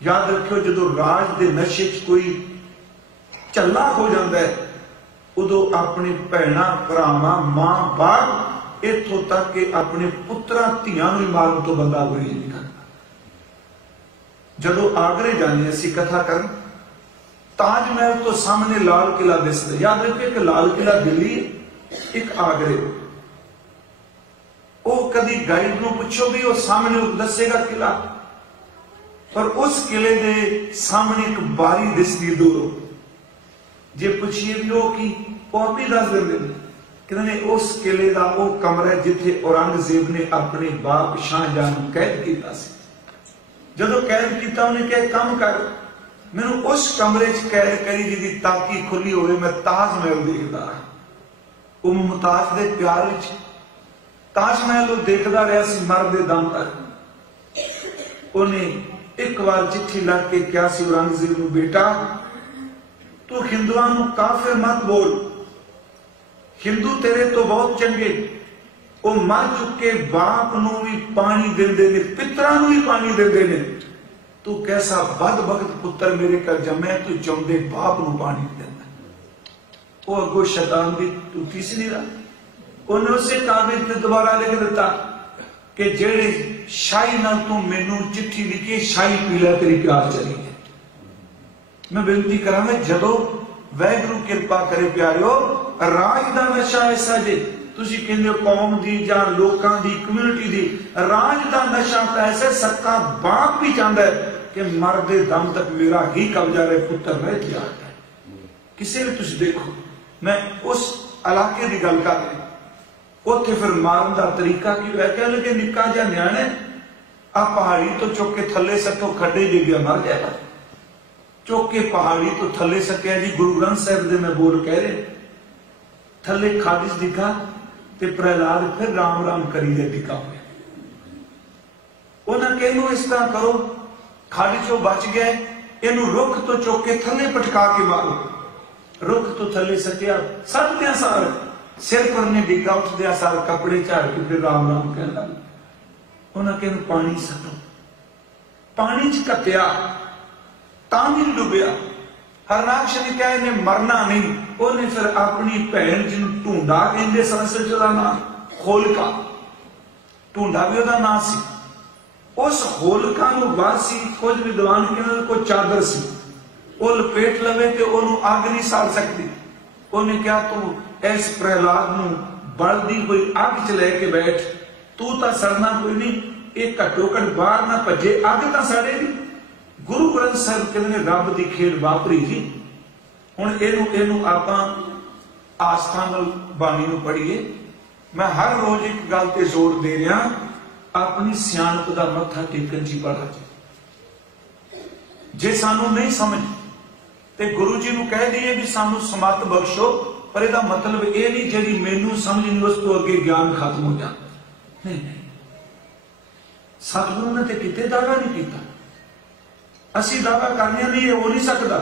याद रखियो जो राज के नशे च कोई झल्ला हो जाता है उदो अपने भैणा भरावां मां बाप इथों तक कि अपने पुत्रा धियां नूं मारन तो बंदा गुरेज नहीं करता। जदों आगरे जाने असीं कथा कर ताजमहल तो सामने लाल किला दिसदा, याद रखियो एक लाल किला दिल्ली एक आगरे। वो कभी गाइड नूं पुछो भी वो सामने दसेगा किला, पर उस किले दे सामने एक बारी दिसदी दूरों, जे पूछिए भी वो की वो आप ही दस देंगे कि उस किले का वो कमरा जिथे औरंगजेब ने अपने बाप शाहजहां नूं कैद किया। जदों कैद किया उन्हें क्या काम कर मैनू उस कमरे च कैद करी जिहदी ताकी खुली होवे, मैं ताजमहल देखदा। वो मुमताज दे प्यार विच ताजमहल वो देखदा रहा सी मरदे दम तक। उन्हें एक बार चिट्ठी लग के क्या सी औरंगजेब नूं, बेटा तू हिंदुआं नूं काफिर मत बोल, हिंदू तेरे तो बहुत चंगे, वो मर चुके बाप नूं भी पानी देंदे ने, पितरां नूं भी पानी देंदे ने। तू कैसा बदबख्त पुत्र मेरे घर जम्मे, तू चौंदे बाप नूं पानी देंदा। वो अगों शैतान दी टूटी सी नहीं रहा। उन्हें उसे कागज ते दोबारा लिख दिता कि जेड़े शाही नाल तू मैनू चिट्ठी लिखी शाही पीला तेरी प्यार चली है। मैं बेनती करांगा जदों वाहिगुरू कृपा करे प्यारिओ, राज दा नशा ऐसा जे तुसी कहंदे हो कौम दी जां लोकां दी कम्युनिटी दी, राज दा नशा तां ऐसा सक्का बाप भी चाहता है कि मरदे दम तक मेरा ही कब्जा रहे, पुत्र रह गया है। किसी भी तुसी देखो, मैं उस इलाके की गल कर रहा, उत्थे फिर मारन का तरीका की है, कह लगे निक्का जिहा न्याणे आ पहाड़ी तो चुक के थले सको खड्डे जे गया मर जाएगा। चुक के पहाड़ी तो थले सकिया जी, गुरु ग्रंथ साहिब दे मैं बोल कह रहे, थले खादिश दिखा ते प्रहलाद फिर राम राम करी दे दिखा हुआ। उन्हें कहनू इस तरह करो, खाड़ी चो बच गया, इनू रुख तो चुक के थले पटका के मारो। रुख तो थले सकिया सट दिया सार, सिर पर ने डिगा उठ दिया सार, कपड़े झाड़ के फिर राम राम कहना। उन्हें कहनू पानी सटो, पानी च कत्या तां भी डुबिया। हरनाक्ष ने कहा इन्हें मरना नहीं। उन्हें फिर अपनी भैन जिन्हों ढूंढा कहते संस्कृत का नाम होलिका, ढूंढा भी वह नाम सी। उस होलिका वासी कुछ विद्वान कहते कोई चादर सी, वो लपेट लवे तो उन्होंने अग नहीं साड़ सकती। उन्हें क्या तू इस प्रहलाद नूं बलदी कोई अग च लैके बैठ, तू तो सड़ना कोई नहीं, एक घट्टो घट बाहर ना भजे, अग तो सड़ेगी। गुरु ग्रंथ साहिब कहते रब की खेड वापरी जी। हुण इहनूं आपां आस्था नाल बाणी नूं पढ़ीए। मैं हर रोज एक गल ते जोर दे रहा, अपनी सियाणप दा मत्था टेकन जी पढ़ा जे सानू नहीं समझ ते गुरु जी नूं कह दईए भी सानू समत बख्शो, पर इहदा मतलब यह नहीं जिहड़ी मैनू समझ नहीं उस तो अगे ज्ञान खत्म हो जाता। नहीं, सतगुरु ने तो किते दावा नहीं किया, असी दावा करने नहीं हो नहीं सकता।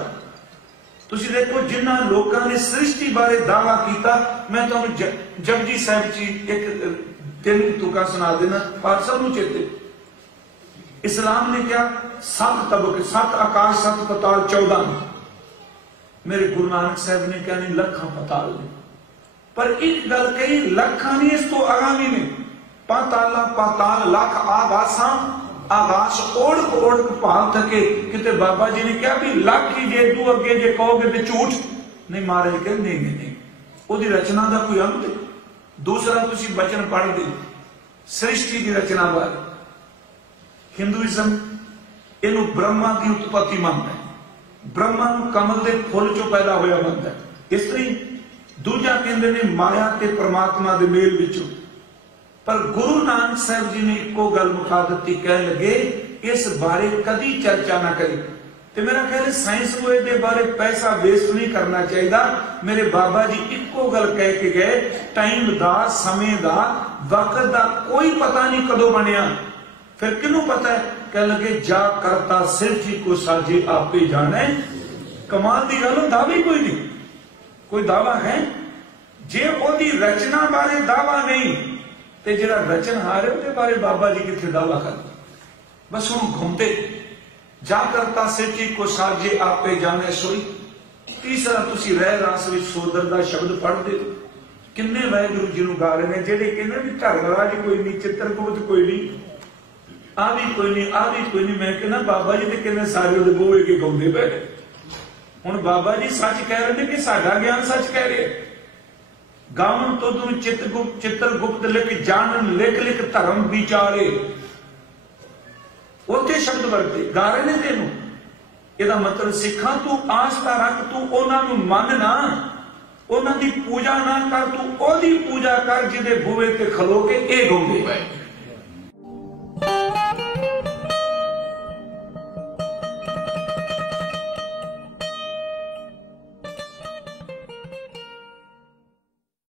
तुसी देखो जिन्हां लोकां ने सृष्टि बारे दावा किया, मैं तुहानूं जपजी साहिब जी एक दिन तुका सुना देना, पर सब नूं चेते। इस्लाम ने क्या 7 तबके, 7 आकाश 7 पताल 14। मेरे गुरु नानक साहब ने क्या नहीं लखां पताल ने, पर एक गल कही लखां नहीं, इस तो आगामी ने पाताला पाताल लख आगासां आकाश ओढ़क ओढ़क भाल थके। किते बाबा जी ने कहा भी लख ही जे तू अगे जे कहोगे तो झूठ नहीं। महाराज कहते नहीं, ओदी रचना का कोई अंत। दूसरा तुसी बचन पढ़ दे सृष्टि की रचना बारे, हिंदुइज्म इनू ब्रह्मा की उत्पत्ति मानता है, ब्रह्मा कमल के फुल चो पैदा होया मानता है। इस तरह दूजा कहते ने माया के परमात्मा के मेल विचों। पर गुरु नानक साहब जी ने एको गल मुखा दी, कह लगे इस बारे कदी चर्चा ना करी। तो मेरा ख्याल है साइंस को इहदे बारे पैसा वेस्ट नहीं करना चाहिए। मेरे बाबा जी एको गल कह के गए, टाइम दा समय दा वक्त दा कोई पता नहीं कदों बनया, फिर किनू पता है। कह लगे जा करता सिरजी को साजे आपे जाने। कमाल की गल, दावे कोई नहीं, कोई दावा है जे ओदी रचना बारे दावा नहीं, ते जिहड़ा रचनहार है उसके बारे बाबा जी किथे दावा कर। बस हम घूमते जा करता सेठी को साजे आपे जाने सोई। तीसरा तुसी रह रास विच सोदर दा शब्द पढ़दे हो। किन्ने वाहिगुरु जी नूं गा रहे ने जेडे कहंदे भी धर्मराज कोई नहीं, चित्रगुप्त कोई नहीं, आ भी कोई नहीं, आ भी कोई नहीं। मैं कहना बाबा जी ते कहने सारे उहदे बोए के गाउंदे पे। हुण बाबा जी सच कह रहे ने कि साडा ज्ञान सच कह रहे। गावन तो तुम चित्रगुप्त लिख जानन, लिख लिख धर्म विचारे, उत्थे शब्द वरते गा रहे ने तेनू। ਇਹਦਾ मतलब सिखा तू आस्था रख, तू उन्हां नूं मन ना, उन्हां दी पूजा ना कर, तू ओदी पूजा कर जिहदे बूहे ते खलो के ਇਹ ਗਾਉਂਦੇ।